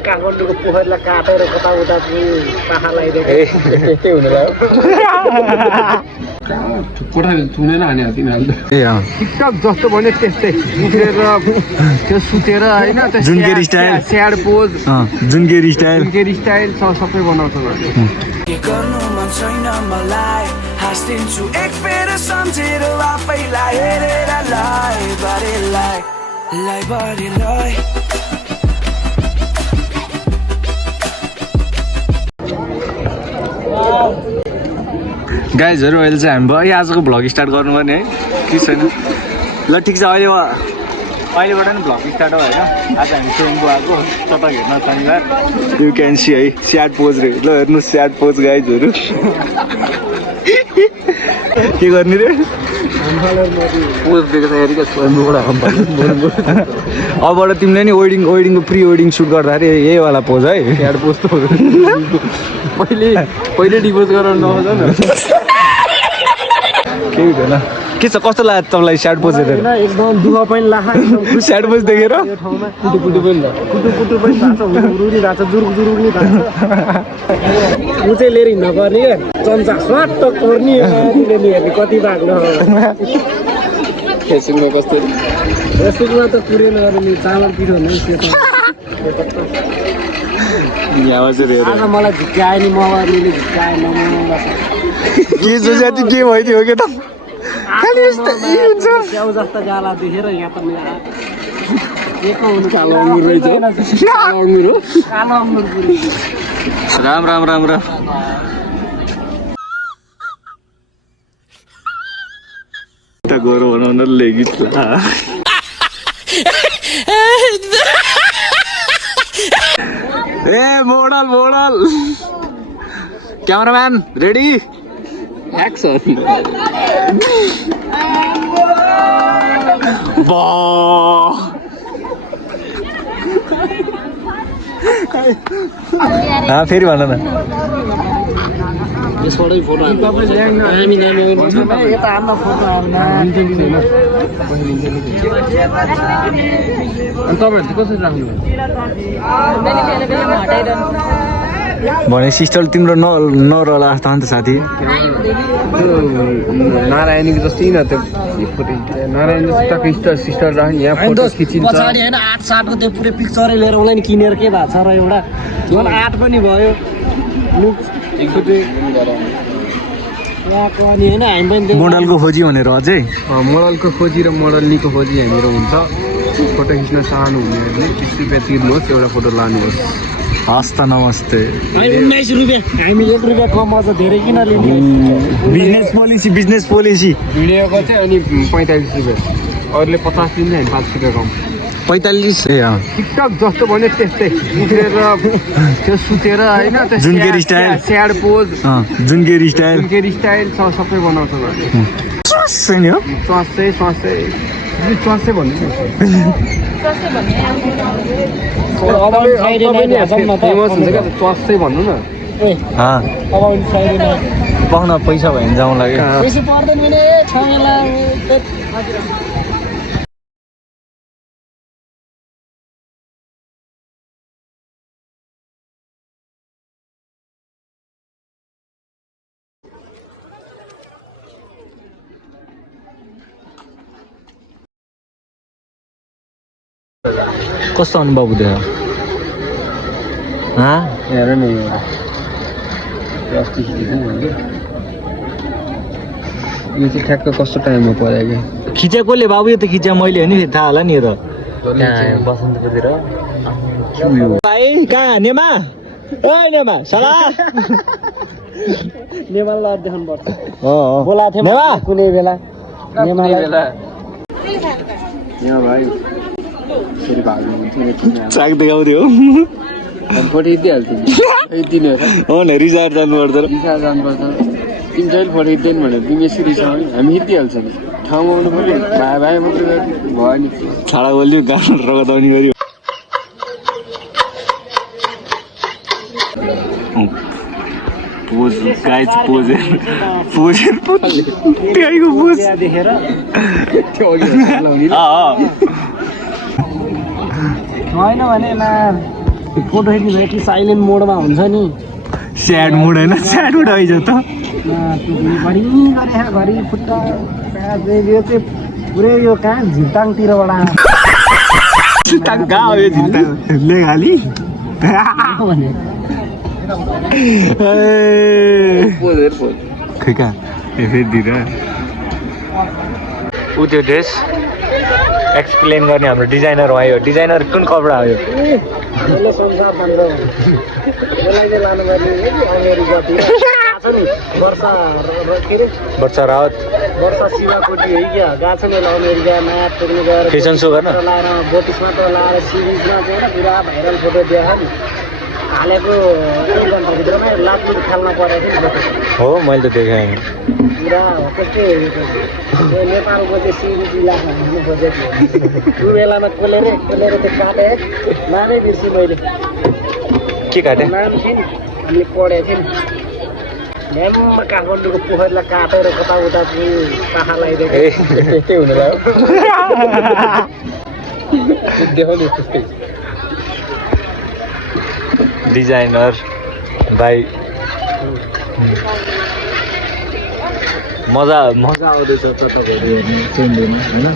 काठमाडौँको पोखरीलाई काटेर कता उता पाखा लगाइदिएको त्यस्तै हुने भयो थुनेन हाने तिमीहरूले टिकटक जस्तो भन्यो त्यस्तै उठेर त्यो सुतेर होइन जुनकेरी स्टाइल स्याड पोज जुनकेरी स्टाइल सबै बनाउँछ के गर्नु मन छैन मलाई हाँस्दिन्छु एक फेर सम्झेर आफैलाई हेरेर लाई बारेलाई गाइजहरू अहिले चाहिँ हामी भयो आजको भ्लग स्टार्ट गर्नुपर्ने है कि छैन ल ठिक छ अहिलेबाट नि भ्लग स्टार्ट हो होइन आज हामी स्वयम्भू आएको चटक हेर्न शनिबार यु क्यान सी है स्याड पोज रे ल हेर्नु स्याड पोज गाइजहरू के गर्ने रे अबबाट तिमीले नि वेडिङको प्री वेडिङ सुट गर्दाखेरि यही वाला पोज है स्याड पोज त पहिले डिपोज गरेर नआउँछ न केही हुँदैन के छ कस्तो लाग्यो तपाईँलाई स्याड पोज हेरेर एकदम दुःख पनि लाग्छ स्याड पोज देखेर कुटु पनि लाग्छ रुरी लाग्छ जुरुक नि लाग्छ ऊ चाहिँ लिएर हिँड्न पर्ने चम्चा स्वाट पर्ने हेर्ने कति भाग्न फेसबुकमा कस्तो फेसबुकमा त पुरेन नि चामल पिरो हुने आज मलाई झिक्कायो नि मोबाइलले झिक्काएन के सोचेको के भइदियो के त स्याउ जस्तो गाला देखेर यहाँ त कालो अङ्गुर रहेछ कालो अङ्गुर हो कालो अङ्गुर राम गोरो बनाउन लेगिस ए मोडल क्यामेराम्यान रेडी एक्सन फेरि भन न यसबाटै फोटो हामी यता हाम्रो फोटो अनि तपाईँहरू चाहिँ कसरी राख्नु भने सिस्टर तिम्रो नरला जस्तो अन्त साथी नारायणीको जस्तै न त्यो नारायण जस्तो सिस्टर राख्ने यहाँ फोटो खिचिन्छ पछाडि होइन 8-7को त्यो पुरै पिक्चरै लिएर उसलाई नि किनेर के भएको छ र एउटा झन् 8 पनि भयो मोडलको खोजी भनेर अझै मोडलको खोजी र मोडलनीको खोजी हामीहरू हुन्छ फोटो खिच्न चाहनु हुनेहरूले 30 रुपियाँ तिर्नुहोस् एउटा फोटो लानुहोस् हस् त नमस्ते 19 रुपियाँ हामी 1 रुपियाँ कम अझ धेरै किन लिने बिजनेस पोलिसी भिडियोको चाहिँ अनि 45 रुपियाँ अरूले 50 लिन्छ हामी 5 रुपियाँ कम 45 टिकटक जस्तो भन्यो त्यस्तै उठेर त्यो सुतेर होइन जुनकेरी स्टाइल स्याड पोज जुनकेरी स्टाइल सबै बनाउँछ चस्सै नि हो चस्सै भन्नु फेमस हुन्छ क्या चस्सै भन्नु न पाउन पैसा भयो भने जाउँ लाग्यो कस्तो अनुभव हुँदैन हेर नि यो चाहिँ ठ्याक्क कस्तो टाइममा पऱ्यो कि खिच्या कसले बाबु यो त खिच्या मैले हो नि थाहा होला नि यो त बसन्तपुरतिर भाइ कहाँ नेमा ओ नेमा सला नेमाललाई देखाउनु पर्छ बोलाएको थियो कुनै बेला नेमालाई यहाँ भाइ फेरि भाग्नु ट्र्याक देखाउँथ्यो फोटो खिचिदिइहाल्थ्यो हो न रिजार्ट जानुपर्छ तिमी जहिले फोटो खिच्दैन भनेर तिमी यसरी रिसाउ हामी खिचिदिइहाल्छ नि ठाउँमा आउनु पऱ्यो भाइ मात्रै भयो नि छाडा बोल्यो गाह्रो रगताउने गऱ्यो पोज गाइज पोज त्यहीको पोज देखेर त्यो होइन भने फोटो खिच्नु भयो कि साइलेन्ट मोडमा हुन्छ नि स्याड मुड होइन स्याड मुड आइज त घरि गरे घरि खुट्टा यो चाहिँ पुरै यो कहाँ झिल्ताङतिरबाट कहाँ हो यो झिल्ताङले खालि खै कहाँ ए फेरि दिएर ऊ त्यो ड्रेस एक्सप्लेन गर्ने हाम्रो डिजाइनर आयो डिजाइनर कुन कपडा आयो वर्षा रावत फेसन सो गर्न हो मैले त देखेँ नेपालको चाहिँ सिरिजी लाग्नु खोजेको त्यो बेलामा कोलेर त्यो काटे नामै बिर्सेँ मैले के काटे नाम थियो नि हामीले पढेको थियो नि ढ्याम्म काठमाडौँको पोखरीलाई काटेर कता उता पाखा लगाइदिएको त्यस्तै हुने लाग्यो देखाउने त्यस्तै डिजाइनर भाइ मजा आउँदैछ तपाईँहरू होइन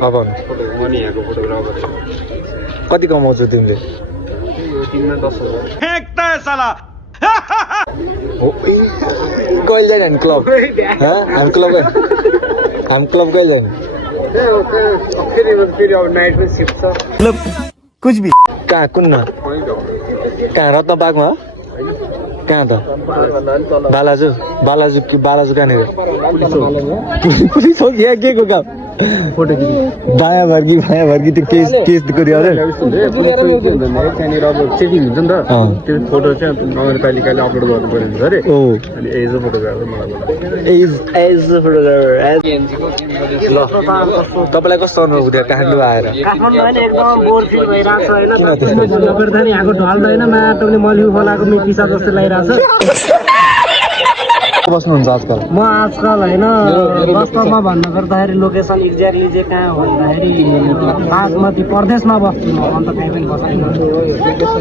अब कति कमाउँछौ तिमीले कहिले जाने क्लब हामी क्लब कहिले जाने कुछ भी कहाँ कुन न कहाँ रत्नबागमा कहाँ त बालाजु कहाँनिर पुलिस हो यहाँ के को काम फोटो बायाँ भर्गी त्यो केसको दियो त्यहाँनिर अब चेकिङ हुन्छ नि त त्यो फोटो चाहिँ नगरपालिकाले अपलोड गर्नु पर्यो हुन्छ अरे अनि एज अ फोटोग्राफर मलाई ल तपाईँलाई कस्तो अनुभव हुँदैन काठमाडौँ आएर एकदम बोर फिल भइरहेको छ होइन यहाँको ढल्दैन माटोले मलिउ खोलाको पिसा जस्तो लागिरहेको छ बस्नुहुन्छ आजकल म आजकल होइन वास्तवमा भन्नु पर्दाखेरि लोकेसन एक्ज्याक्टली चाहिँ कहाँ हो भन्दाखेरि बागमती प्रदेशमा बस्छु म अन्त कहीँ पनि बस्दैन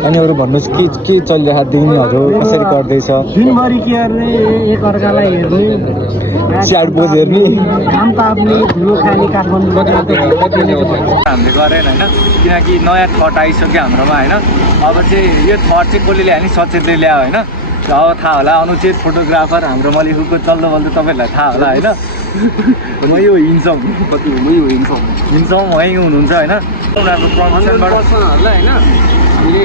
अनि अरू भन्नुहोस् के चलिरहेको दिउनीहरू कसरी गर्दैछ दिनभरि के गर्ने एकअर्कालाई हेर्ने स्याडपोज हेर्ने घाम ताप्ने धुलो खाने काठमाडौँ हामीले गरेन होइन किनकि नयाँ थट आइसक्यो हाम्रोमा होइन अब चाहिँ यो थट चाहिँ कसले ल्यायो नि सचेतले ल्यायो होइन अब थाहा होला अनुचित फोटोग्राफर हाम्रो मलिखुको चल्दो बल्दो तपाईँहरूलाई थाहा होला होइन म यो हिँड्छौँ हिँड्छौँ वहीँ हुनुहुन्छ होइन उनीहरूको पर्मिसनबाट पर्सनहरूलाई होइन हामीले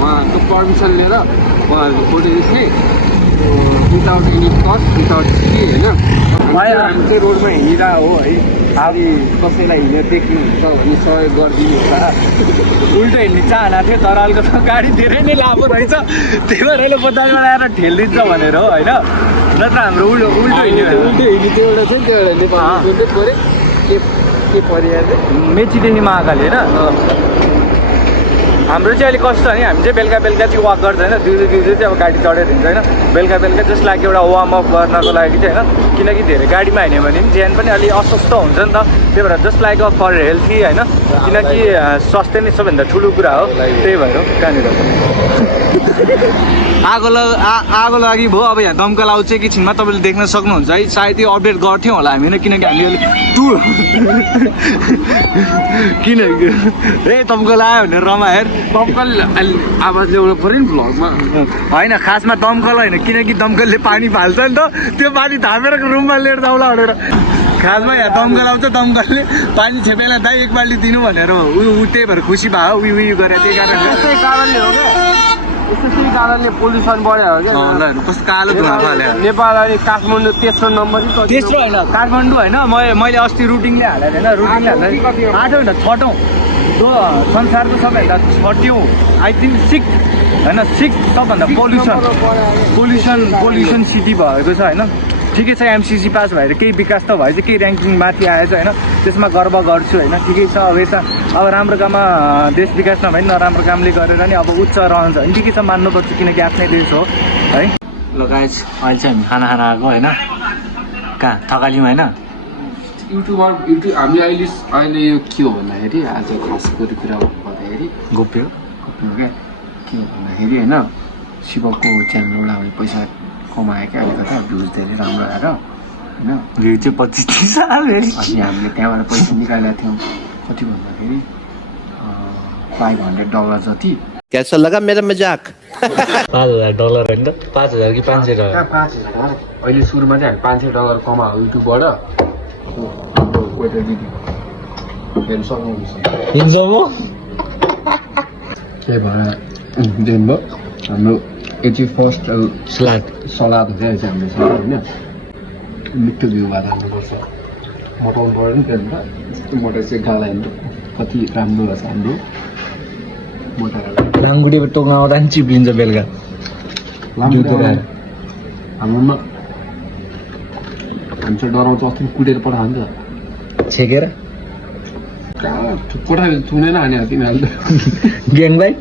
उहाँहरूको पर्मिसन लिएर उहाँहरूको फोटो खिच्ने विदाउट एनी कट विदाउट के होइन हामी चाहिँ रोडमा हिँडिरहेको हो है आदि कसैलाई हिँडेर देख्नुहुन्छ भने सहयोग गरिदिनु होला उल्टो हिँड्ने चाहना थियो तर अहिलेको त गाडी धेरै नै लामो रहेछ त्यही भएर अहिले बजारमा आएर ठेलिदिन्छ भनेर हो होइन नत्र हाम्रो उल्टो हिँड्ने हिँड्ने त्यो एउटा चाहिँ त्यो एउटा नेपाल पऱ्यो के परिहाल्यो मेचीदेखि महाकाल होइन हाम्रो चाहिँ अहिले कस्तो छ नि हामी चाहिँ बेलुका चाहिँ वाक गर्दैन दिउँदै चाहिँ अब गाडी चढेर हिँड्छ होइन बेलुका जस्ट लाइक एउटा वार्म अप गर्नको लागि चाहिँ होइन किनकि धेरै गाडीमा हिँड्यो भने पनि ज्यान पनि अलिक अस्वस्थ हुन्छ नि त त्यही भएर just like a far healthy होइन किनकि स्वास्थ्य नै सबैभन्दा ठुलो कुरा हो त्यही भएर कहाँनिर आगो लागि भयो अब यहाँ दमकल आउँछ एकैछिनमा तपाईँले देख्न सक्नुहुन्छ है सायद यो अपडेट गर्थ्यौँ होला हामी किनकि हामीले अहिले किनकि ए दमकल आयो भनेर रमाएर दमकल आवाज ल्याउनु पऱ्यो नि भ्लगमा होइन खासमा दमकल होइन किनकि दमकलले पानी फाल्छ नि त त्यो पानी थापेर रुममा लिएर जाउँला भनेर खासमा यहाँ दमकल आउँछ दमकलले पानी छेपेला दाइ एक बाल्टी दिनु भनेर ऊ त्यही भएर खुसी भयो उयो गरेर त्यही कारणले हो क्या त्यसै कारणले पोल्युसन बढ्यो हो क्या कस्तो कालो धुवा फाल्यो नेपाल अनि काठमाडौँ तेस्रो नम्बर तेस्रो होइन काठमाडौँ होइन मैले अस्ति रुटिङले हालेर होइन रुटिङले हाल्दा 8औँ होइन 6औँ जो संसारको सबैभन्दा 6औँ आई थिङ्क 6 होइन 6 सबभन्दा पोल्युसन सिटी भएको छ होइन ठिकै छ एमसिसी पास भएर केही विकास त भएछ केही ऱ्याङ्किङ माथि आएछ होइन त्यसमा गर्व गर्छु होइन ठिकै छ अब यता अब राम्रो काममा देश विकास नभए नराम्रो कामले गरेर नि अब उच्च रहन्छ होइन ठिकै छ मान्नुपर्छ किनकि आफ्नै देश हो है ल गाइज अहिले चाहिँ हामी खाना आएको होइन कहाँ थकालीमा होइन युट्युब हामी अहिले यो के हो भन्दाखेरि आज खास गरी कुरा भन्दाखेरि गोप्य क्या के हो भन्दाखेरि होइन शिवको च्यानलबाट हामीले पैसा कमायो क्या अलिकता भ्युज धेरै राम्रो आएर होइन भ्यू चाहिँ 25-30 साल अनि हामीले त्यहाँबाट पैसा निकालेका थियौँ कति भन्दाखेरि $500 जति कैसा लगा मेरा मजाक $5,000 होइन त 5,000 कि 500 $5,000 अहिले सुरुमा चाहिँ हामी $500 कमायो युट्युबबाट हाम्रो वेटर दिदी हेर्नु सक्नुहुन्छ हिँड्छ म के भएर दिनुभयो हाम्रो 81st सलाद हुन्छ यो चाहिँ हाम्रो सलाद होइन मिठो भ्यू भएर हाल्नुपर्छ मटाउनु पऱ्यो नि त्यो अन्त मटर चाहिँ गाला कति राम्रो रहेछ हाम्रो मटर लाङगुडी टोक्न आउँदा नि चिप्लिन्छ बेलुका हाम्रोमा हामी चाहिँ डराउँछ अस्ति कुटेर पठायो नि त छेकेर पठायो थुनेर हाने तिनीहरूले त ग्याङ भाइ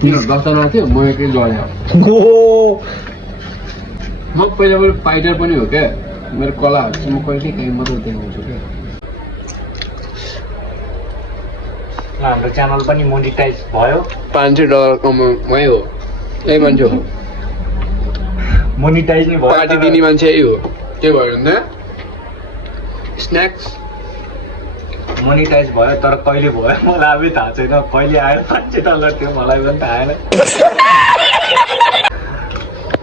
तिनीहरू 10जना थियो म एकै जड्यो म पहिलाबाट फाइटर पनि हो क्या मेरो कलाहरू चाहिँ म कहिले काहीँ मात्रै देखाउँछु क्या हाम्रो च्यानल पनि मोनिटाइज भयो $500 कमाउमै हो यही मान्छे हो मोनिटाइज नै भयो पार्टी दिने मान्छे यही हो के भयो भन्दा स्न्याक्स मोनिटाइज भयो तर कहिले भयो मलाई अब थाहा छैन कहिले आयो $500 थियो मलाई पनि थाहा आएन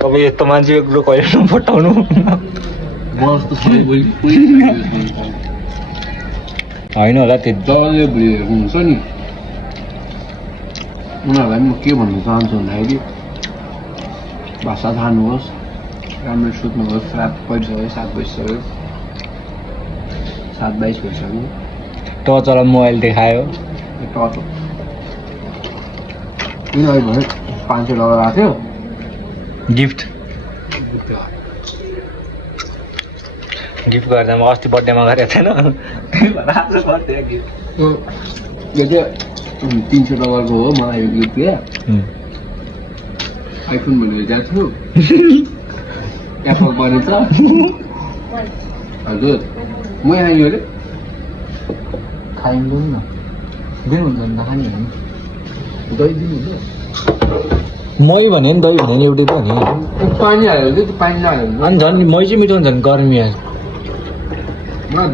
अब यस्तो मान्छेको कुरो कहिले नपठाउनु म जस्तो सबै होइन होला त्यो जसले हुन्छ नि उनीहरूलाई म के भन्न चाहन्छु भन्दाखेरि भाषा जान्नुहोस् राम्रो सुत्नुहोस् रात परिसक्यो 7 बजिसक्यो 7:22 भइसक्यो टर्चवाला मोबाइल देखायो टर्च किन अहिले भने $500 आएको थियो गिफ्ट गर्दा म अस्ति बर्थडेमा गरेको थिएन त्यही भएर आज बर्थडे गिफ्ट यो चाहिँ $300 को हो मलाई यो गिफ्ट क्या आइफोन भनेर जाएको छु एप्पल बनेछ हजुर म यहाँ आयो अरे खाइदिउँ न दिनुहुन्छ भने त खाने होइन दही दिनुहुन्छ मै भने नि दही भने नि एउटै त नि पानी हाल्यो कि पानी नहाल्यो अनि झन् मै चाहिँ मिठो हुन्छ नि गर्मी आयो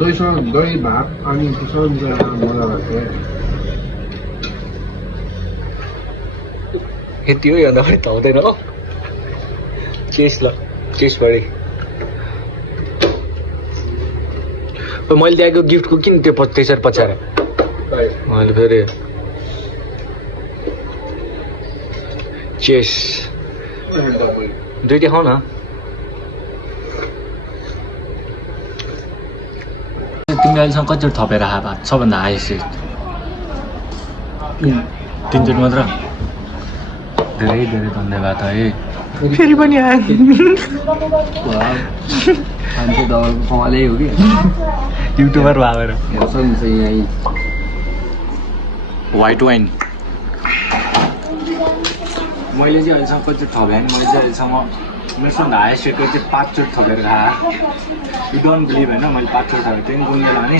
दहीसँग दही भात अनि त्यसो मजा लाग्छ यति हो योभन्दा बढी त हुँदैन हो केस ल केस बढी मैले दिएको गिफ्टको किन त्यो त्यसरी पछाएर मैले फेरि चेस दुइटै खाऊ न तिमीले अहिलेसम्म कतिचोटि थपेर खा भात सबभन्दा हाइएस्ट 3 चोटि मात्र धेरै धेरै धन्यवाद है फेरि पनि आयो $500 कमालै हो कि युट्युबर भएर हेर्छ नि यहाँ व्हाइट वाइन मैले चाहिँ अहिलेसम्म कतिचोटि थपेँ भने मैले चाहिँ अहिलेसम्म मेरोसँग हाइएस्ट रेटको चाहिँ 5 चोटि थपेर खाएँ यु डोन्ट बिलिभ होइन मैले 5 चोटि थपेँ त्यहाँदेखि गुन्ने लाने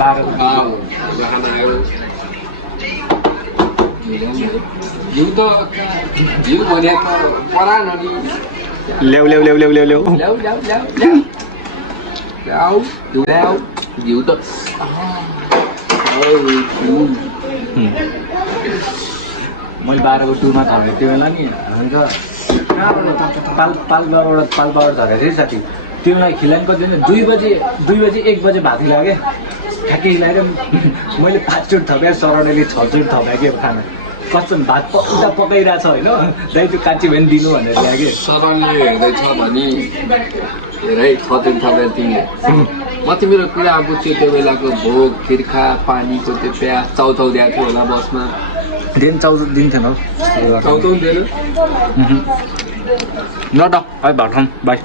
12 ल्याउ ल्याउ ल्याउ ल्याउ ल्याउ ल्याउ मैले 12 को 2 मा थपेँ त्यो बेला नि हामी त पालबाट झरेको थिएँ साथी त्यो बेला खिलाइन कति 2 बजे 1 बजे भात लाग्यो ठ्याक्कै हिलाएर मैले 5 चोटि थपेँ सरौँडीले 6 चोटि थपेँ के खाना कसम भात उता पकाइरहेछ होइन दाइ त्यो काँची भने दिनु भनेर ल्याएँ सरलले हेर्दैछ भने धेरै थपेन थपेर तिमीले म तिम्रो कुरा बुझ्छु त्यो बेलाको भोग खिर्खा पानीको त्यो प्याज चाउचाउ दिएको थियो होला बसमा दिन चाउचाउ दिन्थेन हौ चाउचाउ दिएन ल त है भात खाऊँ बाई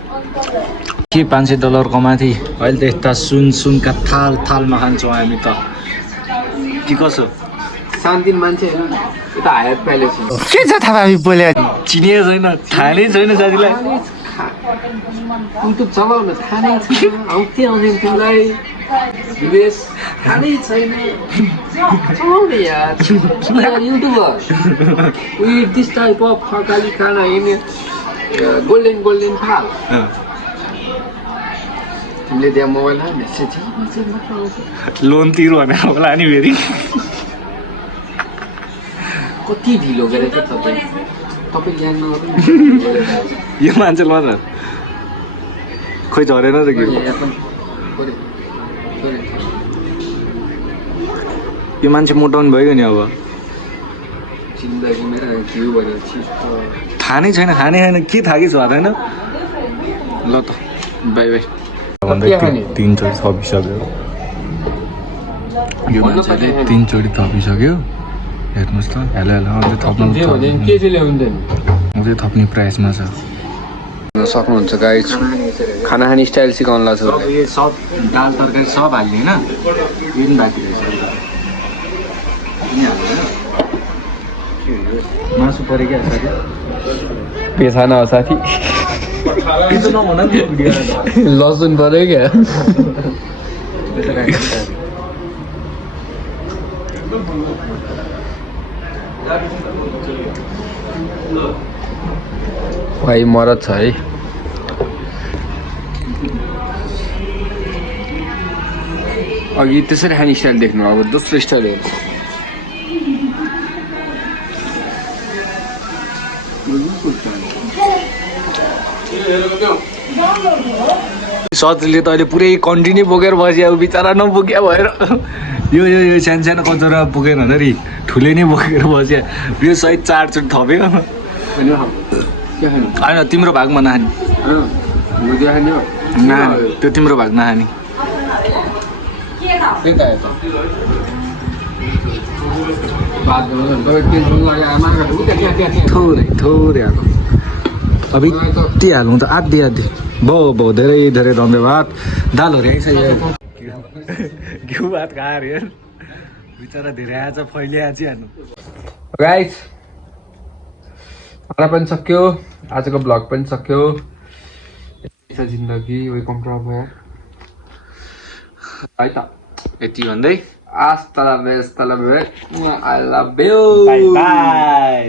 के $500 कमाएको थिएँ अहिले त यस्ता सुनका थालमा खान्छौँ हामी त के कसो शान्तिन मान्छे होइन यो त हायर प्यालेस के छ थाहा हामी बोले चिनेको छैन थाहा नै छैन साथीलाई युट्युब चलाउन थाहा नै छैन आउँथ्यो आउँदैन तिमीलाई विदेश थाहा नै छैन चलाउने यार youtuber with this type of फकाली खाना इन गोल्डन फाल तिमीले त्यहाँ मोबाइलमा मेसेज लोन तिर्नु भने होला नि फेरि कति ढिलो गरेको तपाईँ ज्ञान नगर्नु यो मान्छेले मात्र खोइ झरेन त के यो मान्छे मोटाउनु भयो नि अब जिन्दगीमा घिउ भने चिज थाहा नै छैन खाने छैन के थाहा कि झर्दैन ल त बाई बाई 3 चोटि थपिसक्यो यो मान्छेले 3 चोटि थपिसक्यो हेर्नुहोस् त हेलो अझै थप्नु के चाहिँ ल्याउँदैन अझै थप्ने प्राइसमा छ सक्नुहुन्छ गाइज खाना खाने स्टाइल सिकाउनु लाग्छ यो सब दाल तरकारी सब हाल्ने होइन यो पनि बाँकी रहेछ मासु पऱ्यो क्या साथी पेसाना हो साथी लसुन पऱ्यो क्या भाइ मरद छ है अघि त्यसरी खाने स्टाइल देख्नु अब दोस्रो स्टाइल हेर्नु सजले त अहिले पुरै कन्टिन्यू बोकेर बस्यो अब बिचरा नबोक्या भएर यो सानो सानो कचौरा बोकेर हुँदाखेरि ठुलै नै बोकेर बस्यो यो सहित 4 चोटि थप्यो होइन तिम्रो भागमा नखाने त्यो तिम्रो भाग नखाने थोरै हालौँ अब यति हालौँ त आधी भयो धेरै धन्यवाद दालहरू आइसक्यो घिउ भात खाएर हेर बिचरा धेरै आएछ फैलिया चाहिँ हाल्नु गाइस खाना पनि सक्यो आजको ब्लग पनि सक्यो जिन्दगी वेलकम टु है त यति भन्दै आज तल base I love you by by